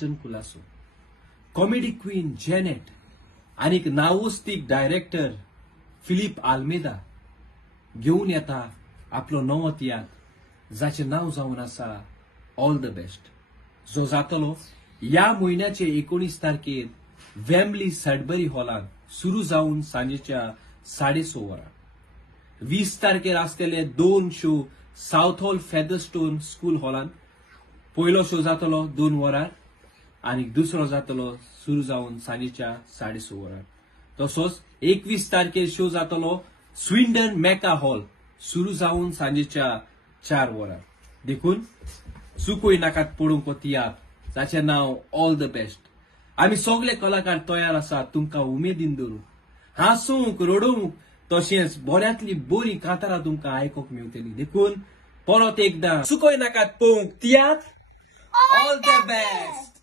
Colaco comedy queen Janet आणि नावोस्तीक director Philip Almeida घेऊन येता आपलो नवो तियात्र जाचे नाव जावन आसा ऑल द बेस्ट, जो जातलो या म्हयन्याचे 19 तारखेर वेम्बली सॅडबरी हॉलांत सुरू जावन सांजेच्या 6:30 वरां। 20 तारखेर आसतले 2 शो साउथ हॉल फेदरस्टोन स्कूल हॉलांत। पयलो शो जातलो 2 वरार आणि दुसरो जातलो सुरू जावन सांजेच्या 6:30 वरार। तसोच 21 तारखेर शो जातलो स्विंडन मेका हॉल सुरू जावन सांजेच्या 4 वरार। देखून चुकोय नाकात पडूंक हो तियात्र जाचे नाव ऑल द बेस्ट। आमी सगळे कलाकार तयार आसात तुमकां उमेदीन धरूंक, हांसूंक रडोवंक तशेंच बऱ्यांतली बरी कांतारां तुमकां आयकूंक मेळटली। देखून परत एकदां चुकोय नाकात पळोवंक तियात्र ऑल द बेस्ट।